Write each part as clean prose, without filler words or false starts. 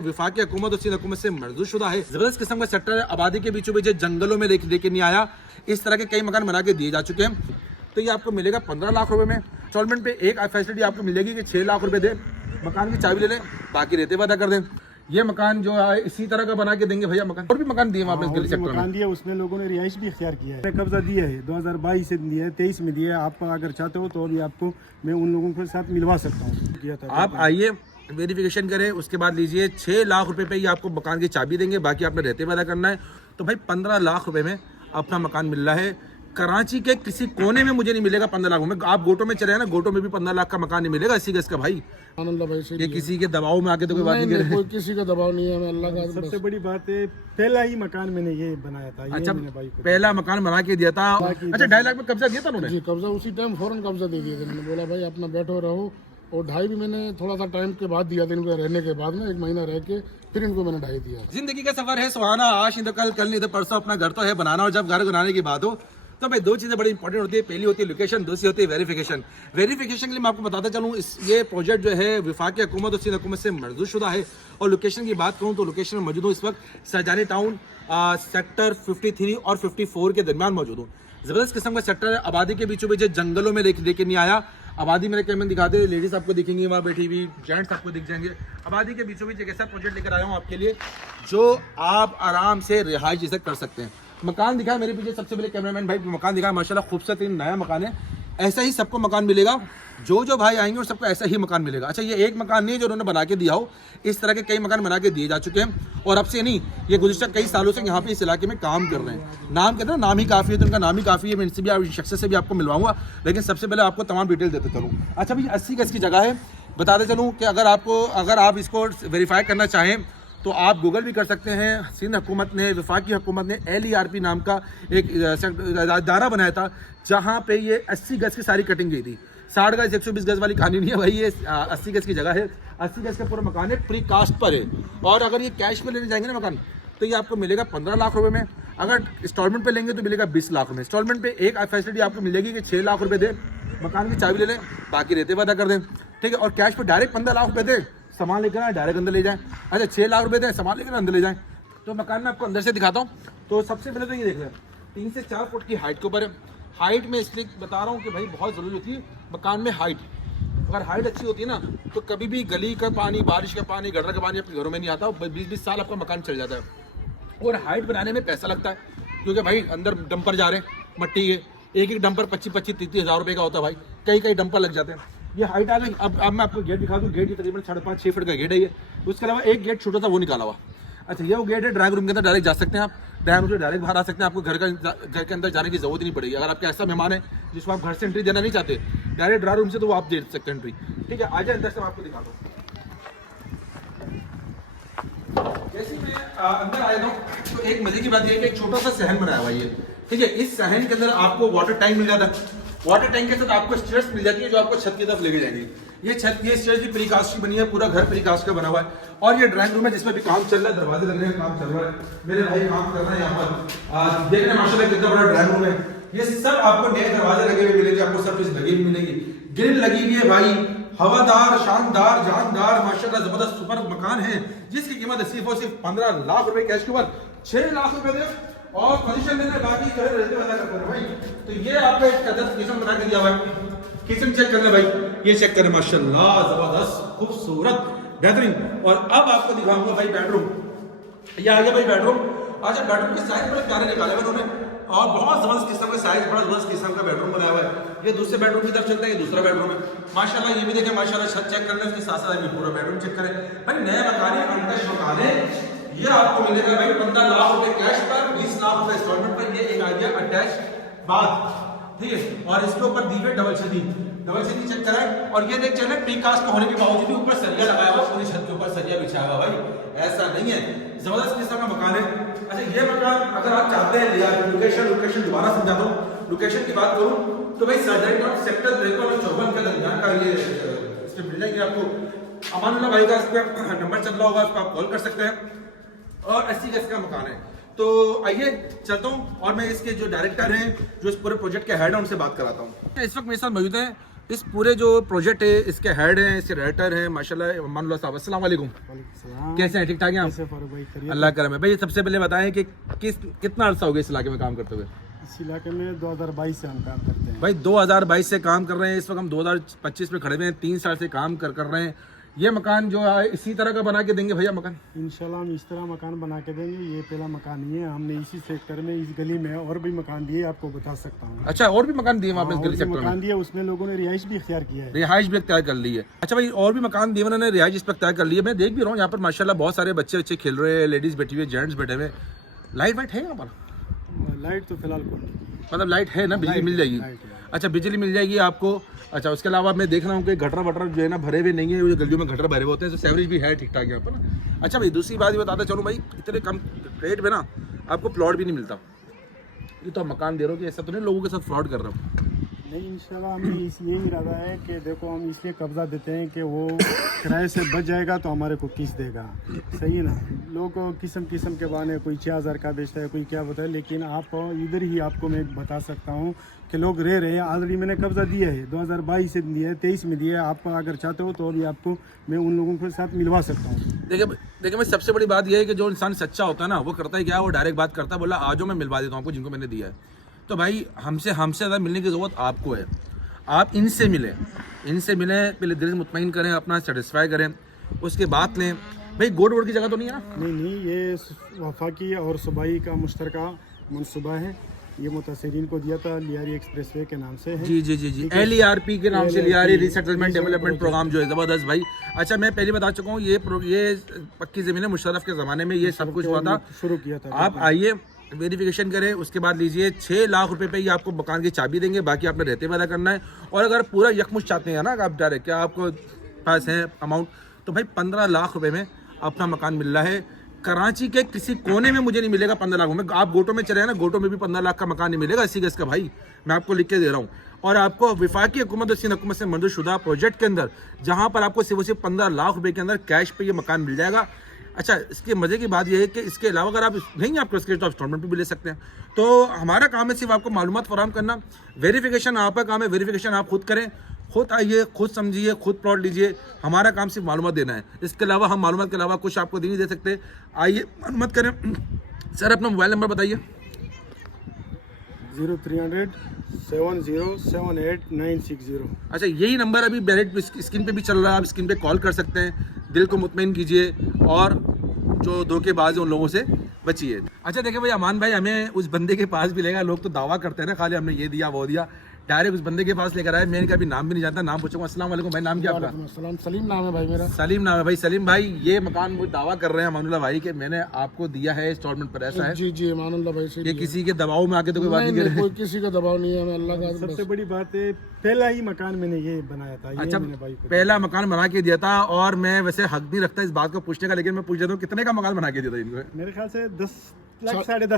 विफाकी हुकूमत और सिंध हुकूमत से मंजूरशुदा है। जबरदस्त किस्म का सेक्टर है, आबादी के बीचों बीच जंगलों में लेके नहीं आया। इस तरह के कई मकान बना के दिए जा चुके हैं। तो ये आपको मिलेगा 15 लाख रुपए में। इंस्टॉलमेंट पे एक फैसिलिटी आपको मिलेगी कि 6 लाख रुपए दे, मकान की चाबी ले लें, बाकी रहते वादा कर दें। ये मकान जो है इसी तरह का बना के देंगे भैया। मकान और भी मकान दिए आपने गली सेक्टर में, मकान दिया, उसमें लोगों ने रिहाइश भी इख्तियार किया है। कब्जा दिया है 2022 से दिया है, 23 में दिया है। आप अगर चाहते हो तो अभी आपको मैं उन लोगों के साथ मिलवा सकता हूँ। किया था आप आइए, वेरिफिकेशन करें, उसके बाद लीजिए। 6 लाख रुपए पे ही आपको मकान की चाबी देंगे, बाकी आपने रहते वादा करना है। तो भाई 15 लाख रुपए में अपना मकान मिल रहा है। कराची के किसी कोने में मुझे नहीं मिलेगा 15 लाख में। आप गोटो में चले ना, गोटो में भी 15 लाख का मकान नहीं मिलेगा 80 गज का भाई। ये किसी के दबाव में आके तो कोई बात नहीं कर, कोई किसी का दबाव नहीं है। अल्लाह का सबसे बड़ी बात है, पहला ही मकान मैंने ये बनाया था। अच्छा, पहला मकान बना के दिया था। अच्छा, 2.5 लाख में कब्जा दिया था उन्होंने? जी, कब्जा उसी टाइम फौरन कब्जा दे दिया था। मैंने बोला भाई अपना बैठो रहो। और 2.5 भी मैंने थोड़ा सा टाइम के बाद दिया था इनको, रहने के बाद में 1 महीना रह के फिर इनको मैंने 2.5 दिया। जिंदगी का सफर है सुहाना, आज नहीं तो कल नहीं तो परसों अपना घर तो है बनाना। और जब घर बनाने की बात हो तो भाई 2 चीज़ें बड़ी इंपॉर्टेंट होती है। पहली होती है लोकेशन, दूसरी होती है वेरिफिकेशन। वेरिफिकेशन के लिए मैं आपको बताता चलूँ, ये प्रोजेक्ट जो है विफाकी हुकूमत और सिंध हुकूमत से मंजूरशुदा है। और लोकेशन की बात करूँ तो लोकेशन में मौजूद हूँ इस वक्त सरजानी टाउन सेक्टर 53 और 54 के दरमियान मौजूद हूँ। ज़बरदस्त किस्म का सेक्टर है, आबादी के बीचों बीच जंगलों में लेके नहीं आया। आबादी मेरे कैमरे दिखाते, लेडीज आपको दिखेंगी वहाँ बैठी हुई, जेंट्स आपको दिख जाएंगे। आबादी के बीचों बीच एक ऐसा प्रोजेक्ट लेकर आया हूँ आपके लिए जो आप आराम से रिहाइश जैसे कर सकते हैं। मकान दिखाया मेरे पीछे सबसे पहले कैमरामैन भाई, मकान दिखाया माशाल्लाह खूबसूरत नया मकान है। ऐसा ही सबको मकान मिलेगा, जो भाई आएंगे और सबको ऐसा ही मकान मिलेगा। अच्छा, ये एक मकान नहीं है जो उन्होंने बना के दिया हो, इस तरह के कई मकान बना के दिए जा चुके हैं। और अब से नहीं, ये गुज़िश्ता कई सालों से यहाँ पे इस इलाके में काम कर रहे हैं। नाम कहते हैं नाम ही काफ़ी है, तो उनका नाम ही काफ़ी है। मैं इनसे भी शख्स से भी आपको मिलवाऊंगा, लेकिन सबसे पहले आपको तमाम डिटेल देते चलूँ। अच्छा भाई, 80 गज की जगह है। बताते चलूँ कि अगर आप इसको वेरीफाई करना चाहें तो आप गूगल भी कर सकते हैं। सिंध हुकूमत ने, विफाकी हुकूमत ने LERP नाम का एक इदारा बनाया था, जहाँ पे ये 80 गज की सारी कटिंग गई थी। 60 गज 120 गज वाली कहानी नहीं है भाई, ये 80 गज की जगह है। 80 गज का पूरा मकान है, प्री कास्ट पर है। और अगर ये कैश पे लेने जाएंगे ना मकान, तो ये आपको मिलेगा 15 लाख रुपए में। अगर इंस्टॉलमेंट पे लेंगे तो मिलेगा 20 लाख में। इंस्टॉलमेंट पे एक फैसिलिटी आपको मिलेगी कि 6 लाख रुपए दे, मकान की चाबी ले लें, बाकी रहते वादा कर दें, ठीक है। और कैश पे डायरेक्ट 15 लाख रुपए दे, सामान लेकर आए डायरेक्ट अंदर ले जाएं। अच्छा, 6 लाख रुपए दें, सामान लेकर अंदर ले जाएं। तो मकान में आपको अंदर से दिखाता हूँ। तो सबसे पहले तो ये देख लें, 3 से 4 फुट की हाइट के ऊपर है। हाइट में इसलिए बता रहा हूँ कि भाई बहुत ज़रूरी होती है मकान में हाइट। अगर हाइट अच्छी होती है ना, तो कभी भी गली का पानी, बारिश का पानी, गटर का पानी अपने घरों में नहीं आता। 20-20 साल आपका मकान चल जाता है। और हाइट बनाने में पैसा लगता है, क्योंकि भाई अंदर डंपर जा रहे हैं मट्टी के, एक डंपर 25-30 हज़ार रुपये का होता है भाई। कई डंपर लग जाते हैं। ये हाइट आ गई। अब मैं आपको गेट दिखा दूँ। गेट तकरीबन 5.5-6 फीट का गेट है ये। उसके अलावा एक गेट छोटा सा वो निकाला हुआ। अच्छा, ये वो गेट है, ड्राइंग रूम के अंदर डायरेक्ट जा सकते हैं आप। ड्राइंग रूम से डायरेक्ट बाहर आ सकते हैं। आपको घर के अंदर जाने की जरूरत नहीं पड़ेगी। अगर आपके ऐसा मेहमान है जिसको आप घर से एंट्री देना नहीं चाहते, डायरेक्ट ड्राइंग रूम से, तो वो आप दे सकते हैं एंट्री, ठीक है। आजा अंदर से मैं आपको दिखा दूँ। जैसे मैं अंदर आया था तो एक मजे की बात यह है कि एक छोटा सा सहन बनाया हुआ है, ठीक है। इस सहन के अंदर आपको वाटर टैंक मिल जाता है। वाटर टैंक के साथ आपको स्टेयर्स मिल जाती है, जो आपको छत की तरफ लेके जाएंगे। ये स्टेयर्स भी प्रीकास्ट की बनी है, पूरा घर प्रीकास्ट का बना हुआ है। और ये ड्राइंग रूम है जिसमें भी काम चल रहा है, दरवाजे लगने का काम चल रहा है। मेरे भाई काम कर रहे हैं यहाँ पर, देख रहे हैं माशाल्लाह कितना बड़ा ड्राइंग रूम है। ये सब आपको नए दरवाजे लगे हुए मिलेंगे, आपको सब चीज लगी हुई मिलेगी। ग्रिल लगी हुई है भाई, हवादार, शानदार, जानदार, माशाल्लाह जबरदस्त सुपर मकान है, जिसकी कीमत सिर्फ और सिर्फ 15 लाख रुपए कैश के ऊपर 6 लाख रुपए दे और पोजीशन देने बाकी जो है रहते वाला करते हैं भाई। तो ये आपका एक कदर किचन बना के दिया हुआ है। किचन चेक करना भाई, ये चेक करें, माशाल्लाह जबरदस्त, खूबसूरत, बेहतरीन। और अब आपको दिखाऊंगा भाई बेडरूम। ये आ गया भाई बेडरूम। अच्छा, बेडरूम के साइज बड़े प्यारे निकाले हुए उन्होंने, और बहुत जबरदस्त किस्म का साइज, बड़ा जबरदस्त किस्म का बेडरूम बनाया हुआ है। ये दूसरे बेडरूम की तरफ चलता है, ये दूसरा बेडरूम है माशाल्लाह। ये भी देखें माशाल्लाह, छत चेक करना, उसके साथ साथ पूरा बेडरूम चेक करें भाई। नया मकान है, अनटच मकान है। ये आपको मिलेगा भाई 15 लाख रुपए कैश पर, 20 लाख रुपए इंस्टॉलमेंट पर। ये एक आ गया अटैच बाथ, ठीक है। और इसके ऊपर दी हुई डबल छती चेक कराए। और ये देख चले प्रीकास्ट होने के बावजूद भी ऊपर सरिया लगाया हुआ, पूरी छत के ऊपर सरिया बिछाया हुआ भाई, ऐसा नहीं है। जबरदस्त किस्म का मकान है। अच्छा, ये मकान अगर आप चाहते हैं या लोकेशन दोबारा समझा दो। लोकेशन की बात करूं तो भाई सरजानी टाउन सेक्टर 53 और 54 के दरमियान का ये इसमें मिल जाएंगे आपको। अमानुल्लाह भाई का इस पर नंबर चल रहा होगा, उस पर आप कॉल कर सकते हैं। और 80 गज का मकान है। तो आइए चलता हूँ और मैं इसके जो डायरेक्टर हैं, जो इस पूरे प्रोजेक्ट के हेड हैं, उनसे बात कराता हूँ। इस वक्त मेरे साथ मौजूद हैं इस पूरे जो प्रोजेक्ट है इसके हेड हैं, इसके डायरेक्टर हैं माशाल्लाह अमानुल्लाह साहब। अस्सलाम वालेकुम, कैसे हैं? ठीक ठाक हैं आप? कैसे फारूक भाई, खैरियत? अल्लाह करम है। भाई सबसे पहले बताएं कि कितना अर्सा हो गया इस इलाके में काम करते हुए? इस इलाके में 2022 से हम काम करते हैं। भाई 2022 से काम कर रहे हैं, इस वक्त हम 2025 में खड़े हुए हैं, 3 साल से काम कर रहे हैं। ये मकान जो है इसी तरह का बना के देंगे भैया मकान? इंशाल्लाह हम इस तरह मकान बना के देंगे। ये पहला मकान नहीं है, हमने इसी सेक्टर में इस गली में और भी मकान दिए, आपको बता सकता हूँ। अच्छा, और भी मकान दिए आपने इस और गली भी सेक्टर में? मकान दिए, उसमें लोगों ने रिहाइश भी इख्तियार किया है। रिहाइश भी तय कर ली है। अच्छा भाई, और भी मकान दिए उन्होंने, रिहाइश इस पर तय कर ली है। मैं देख भी रहा हूँ यहाँ पर माशाल्लाह बहुत सारे बच्चे खेल रहे हैं, लेडीज बैठी हुई है, जेंट्स बैठे हुए। लाइट वाइट है यहाँ पर? लाइट तो फिलहाल कोई नहीं। मतलब लाइट है ना, बिजली मिल जाएगी? अच्छा, बिजली मिल जाएगी आपको। अच्छा, उसके अलावा मैं देख रहा हूँ कि गटर वटर जो है ना भरे हुए नहीं है, ये गलियों में गटर भरे हुए होते हैं, तो सेवरेज भी है ठीक ठाक यहाँ पर ना। अच्छा भाई, दूसरी बात ये बताता चलूँ भाई, इतने कम रेट में ना आपको प्लॉट भी नहीं मिलता। ये तो आप मकान दे रहे हो कि ऐसा तो नहीं लोगों के साथ फ्रॉड कर रहा हूँ? नहीं, इंशाल्लाह हमें यही इरादा है कि देखो हम इसलिए कब्जा देते हैं कि वो किराए से बच जाएगा तो हमारे को किस्त देगा। सही है ना? लोग किस्म के बहाने कोई 6000 का बेचता है, कोई क्या बताए, लेकिन आप इधर ही आपको मैं बता सकता हूँ कि लोग रह रहे हैं। ऑलरेडी मैंने कब्जा दिया है, 2022 से दिया है, 23 में दिया है। आप अगर चाहते हो तो अभी आपको मैं उन लोगों के साथ मिलवा सकता हूँ। देखिए भाई, सबसे बड़ी बात यह है कि जो इंसान सच्चा होता है ना, वो करता है क्या, वो डायरेक्ट बात करता है, बोला आज मैं मिलवा देता हूँ आपको जिनको मैंने दिया है। तो भाई हमसे ज़्यादा मिलने की ज़रूरत आपको है। आप इनसे मिलें, पहले दिल मुतमईन करें, अपना सेटिस्फाई करें, उसके बाद लें। भाई गोड वोड की जगह तो नहीं है ना? नहीं, ये वफाकी और सूबाई का मुश्तरका मनसूबा है। ये मुतासिरीन को दिया था लियारी एक्सप्रेसवे के नाम से है। जी LERP के नाम से, लियारी रीसेटलमेंट डेवलपमेंट प्रोग्राम जो है ज़बरदस्त भाई। अच्छा, मैं पहले बता चुका हूँ, ये पक्की ज़मीन है। मुशर्रफ के ज़माने में ये सब कुछ हुआ था, शुरू किया था। आप आइए, वेरिफिकेशन करें, उसके बाद लीजिए। 6 लाख रुपए पे ही आपको मकान की चाबी देंगे, बाकी आपने रहते हुए अदा करना है। और अगर पूरा यकमुश्त चाहते हैं ना, आप डायरेक्ट क्या आपको पास है अमाउंट, तो भाई 15 लाख रुपए में अपना मकान मिल रहा है। कराची के किसी कोने में मुझे नहीं मिलेगा 15 लाख में। आप गोटो में चले ना, गोटो में भी 15 लाख का मकान नहीं मिलेगा 80 गज का भाई, मैं आपको लिख के दे रहा हूँ। और आपको वफाकी हुकूमत और सिंध हुकूमत से मंजूर शुदा प्रोजेक्ट के अंदर, जहाँ पर आपको सिर्फ 15 लाख रुपए के अंदर कैश पे ये मकान मिल जाएगा। अच्छा, इसके मज़े की बात यह है कि इसके अलावा अगर आप नहीं आपको इसके तो आप इंस्टॉलमेंट भी ले सकते हैं। तो हमारा काम है सिर्फ आपको मालूमात फराहम करना, वेरिफिकेशन आपका काम है, वेरिफिकेशन आप खुद करें, खुद आइए, खुद समझिए, खुद प्लॉट लीजिए। हमारा काम सिर्फ मालूमात देना है, इसके अलावा हम मालूमात के अलावा कुछ आपको नहीं दे सकते। आइए मालूमात करें। सर अपना मोबाइल नंबर बताइए। 0300 7078960। अच्छा, यही नंबर अभी डायरेक्ट स्क्रीन पे भी चल रहा है, आप स्क्रीन पे कॉल कर सकते हैं। दिल को मुतमईन कीजिए और जो धोखेबाज है उन लोगों से बचिए। अच्छा देखिए भाई, अमान भाई हमें उस बंदे के पास भी लेगा। लोग तो दावा करते हैं ना खाली हमने ये दिया वो दिया, डायरेक्ट उस बंदे के पास लेकर आए। मैंने कभी नाम भी नहीं जानता, नाम पूछूंगा। अस्सलाम वालेकुम भाई, नाम क्या आपका? सलाम, सलीम नाम है भाई मेरा। सलीम नाम है भाई। सलीम भाई, ये मकान वो दावा कर रहे हैं अमानुल्लाह भाई कि मैंने आपको दिया है इंस्टॉलमेंट पर, ऐसा है? जी अमानुल्लाह भाई से। ये किसी के दबाव में आके तो कोई बात नहीं कर रहे? कोई किसी का दबाव नहीं है, हमें अल्लाह का। सबसे बड़ी बात है, पहला ही मकान मैंने ये बनाया था। ये अच्छा, मैंने भाई को पहला मकान बना के दिया था। और मैं वैसे हक नहीं रखता इस बात को पूछने का, लेकिन मैं पूछ देता हूँ, कितने का मकान बना के दिया था इनको? मेरे ख्याल से 10 लाख, 10.5 लाख,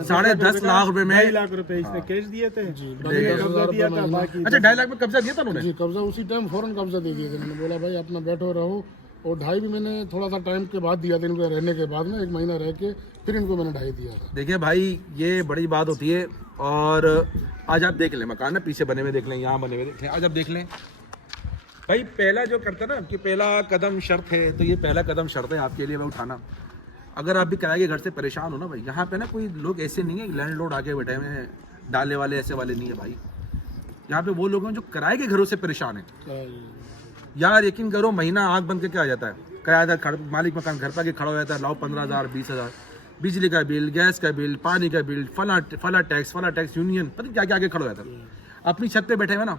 10.5 लाख रुपए में 2.5 लाख रुपए इसने कैश दिए थे। कब्जा दिया था, बाकी अच्छा 2.5 लाख में कब्जा दिया था उन्होंने? जी, कब्जा उसी टाइम फौरन कब्जा दे दिया था। मैंने बोला भाई अपना बैठो रहो। और 2.5 भी मैंने थोड़ा सा टाइम के बाद दिया था इनको, रहने के बाद में 1 महीना रह के फिर इनको मैंने 2.5 दिया था। देखिए भाई, ये बड़ी बात होती है। और आज आप देख लें मकान ना, पीछे बने हुए देख लें, यहाँ बने हुए देख लें, आज आप देख लें भाई। पहला जो करता ना कि पहला कदम शर्त है, तो ये पहला कदम शर्त है आपके लिए मैं उठाना। अगर आप भी किराए के घर से परेशान हो ना भाई, यहाँ पे ना कोई लोग ऐसे नहीं है लैंडलॉर्ड आके बैठे हुए हैं, डाले वाले ऐसे वाले नहीं है भाई। यहाँ पे वो लोग हैं जो किराए के घरों से परेशान हैं। यार यकीन करो, महीना आँख बंद करके आ जाता है किराएदार, मालिक मकान घर पर आके खड़ा हो जाता है, लाओ 15,000 20,000, बिजली का बिल, गैस का बिल, पानी का बिल, फला टैक्स यूनियन, पता क्या क्या आगे खड़ा हो जाता है। अपनी छत पे बैठे हुए ना,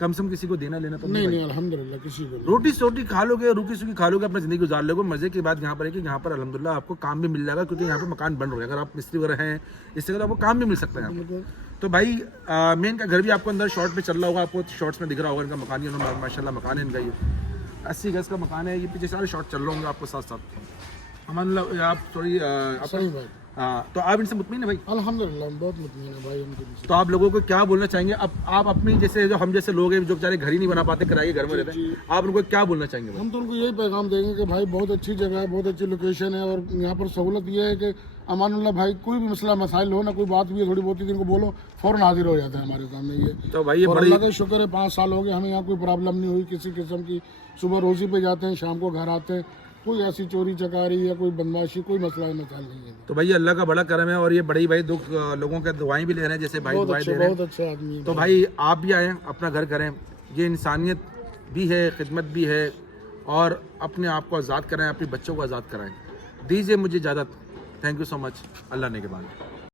कम से कम किसी को देना लेना तो नहीं अल्हम्दुलिल्लाह किसी को। रोटी सोटी खा लोगे, रूखी सूखी खा लोगे, अपनी जिंदगी गुजार लोगे। मजे की बात यहाँ पर है कि यहाँ पर अल्हम्दुलिल्लाह आपको काम भी मिल जाएगा, क्योंकि यहाँ पे मकान बन रहे हैं। अगर आप मिस्त्री वगैरह हैं, इससे अगर आपको काम भी मिल सकता है यहाँ पर। तो भाई मेन का घर भी आपको अंदर शॉर्ट पे चल रहा होगा, आपको शॉर्ट्स में दिख रहा होगा इनका मकान। ये माशाल्लाह मकान है इनका, ये 80 गज का मकान है। ये पीछे सारे शॉर्ट चल रहे होंगे आपको साथ साथ। अमान आप थोड़ी सही भाई, हाँ, तो आप इनसे मुतमिन है भाई? अल्हम्दुलिल्लाह हम बहुत मुतमिन है भाई उनके पीछे। तो आप लोगों को क्या बोलना चाहेंगे? अब आप अपनी जैसे जो हम जैसे लोग हैं जो बेचारे घर ही नहीं बना पाते, किराए के घर में रहते हैं, आप उनको क्या बोलना चाहेंगे भाई? हम तो उनको यही पैगाम देंगे कि भाई बहुत अच्छी जगह है, बहुत अच्छी लोकेशन है, और यहाँ पर सहूलत ये है कि अमानुल्लाह भाई कोई भी मसला मसाइल हो ना, कोई बात भी है थोड़ी बहुत इनको बोलो फौरन हाजिर हो जाता है हमारे सामने। ये तो भाई ये और बड़ी अल्लाह का शुक्र है 5 साल हो गए हमें यहाँ कोई प्रॉब्लम नहीं हुई किसी किस्म की। सुबह रोजी पे जाते हैं, शाम को घर आते हैं, कोई ऐसी चोरी चकारी या कोई बदमाशी कोई मसला मसाइल नहीं है। तो भाई ये अल्लाह का बड़ा करम है, और ये बड़ी भाई दुख लोगों के दुआएं भी ले रहे हैं, जैसे भाई बहुत दुआएं अच्छे, दे रहे हैं। बहुत अच्छे आदमी है। तो भाई आप भी आएँ, अपना घर करें, ये इंसानियत भी है, खिदमत भी है, और अपने आप को आज़ाद कराएं, अपने बच्चों को आज़ाद कराएं। दीजिए मुझे इजाज़त। Thank you so much. Allah ने के बाद।